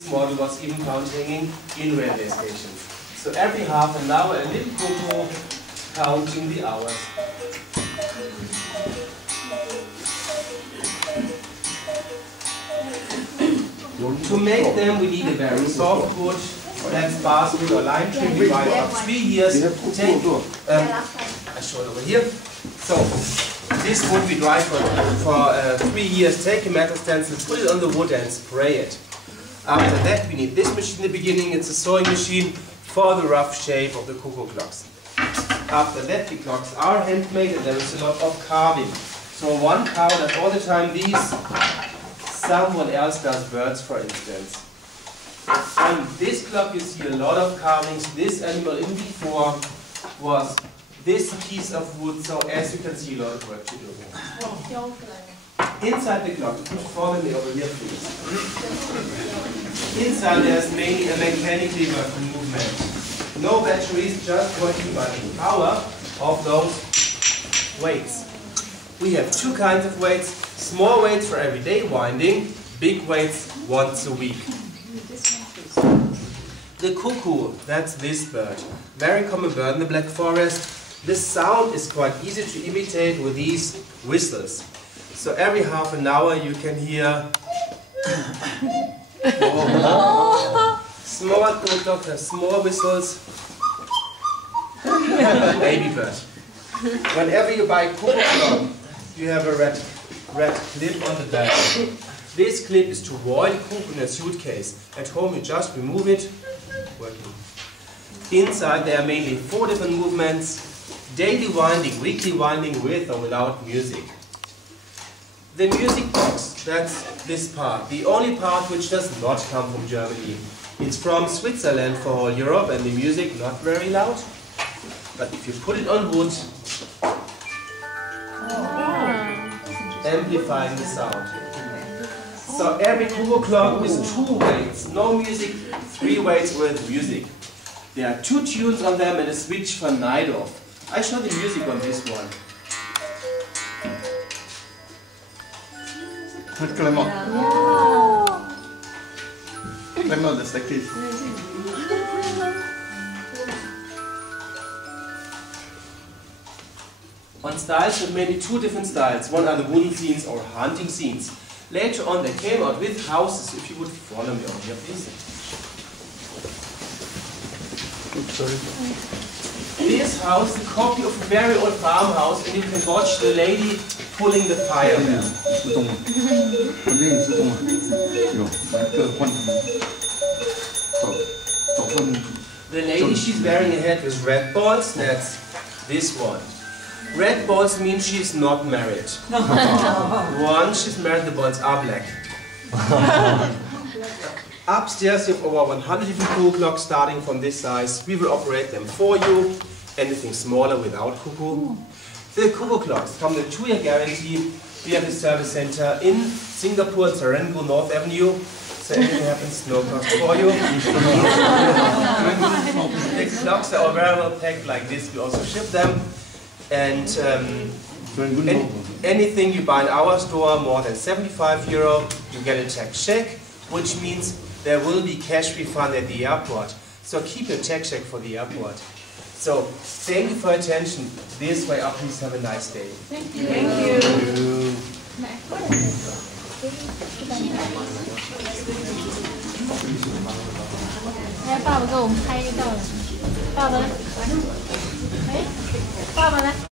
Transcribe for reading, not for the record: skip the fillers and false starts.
This model was even found hanging in railway stations. So every half an hour, a little cuckoo counting the hours. To make them, we need a very soft wood. That's basswood or lime tree. We dry for 3 years. I show it over here. So this wood we dry for 3 years. Take a metal stencil, put it on the wood, and spray it. After that, we need this machine in the beginning. It's a sewing machine for the rough shape of the cuckoo clocks. After that, the clocks are handmade, and there is a lot of carving. So one cow does all the time these. Someone else does birds, for instance. On this clock, you see a lot of carvings. This animal in before was this piece of wood. So as you can see, a lot of work to do. Inside the clock, follow me over here, please. Inside there's mainly a mechanically working movement. No batteries, just working by the power of those weights. We have two kinds of weights. Small weights for everyday winding, big weights once a week. The cuckoo, that's this bird. Very common bird in the Black Forest. The sound is quite easy to imitate with these whistles. So every half an hour you can hear small cuckoo has small whistles. Baby bird. Whenever you buy a cuckoo clock, you have a red clip on the back. This clip is to avoid a cuckoo in a suitcase. At home you just remove it. Working. Inside there are mainly 4 different movements. Daily winding, weekly winding with or without music. The music box, that's this part. The only part which does not come from Germany. It's from Switzerland for all Europe, and the music not very loud. But if you put it on wood, amplifying the sound. So every cuckoo clock with 2 weights, no music, 3 weights with music. There are 2 tunes on them and a switch for night off. I show the music on this one. On styles, there are maybe 2 different styles. One are the wooden scenes or hunting scenes. Later on they came out with houses. If you would follow me over here, please. This house is a copy of a very old farmhouse, and you can watch the lady pulling the fire there. The lady, she's wearing a hat with red balls. That's this one. Red balls mean she's not married. Once she's married, the balls are black. Upstairs you have over 100 different cuckoo clocks starting from this size. We will operate them for you. Anything smaller without cuckoo. The cuckoo clocks come with a 2-year guarantee. We have a service center in Singapore, Serangoon, North Avenue. So anything happens, no cost for you. The clocks are very well packed like this. We also ship them. And anything you buy in our store, more than €75, you get a tax check, which means there will be cash refund at the airport. So keep your tax check for the airport. So thank you for your attention. This way up, please have a nice day. Thank you. Thank you. Thank you.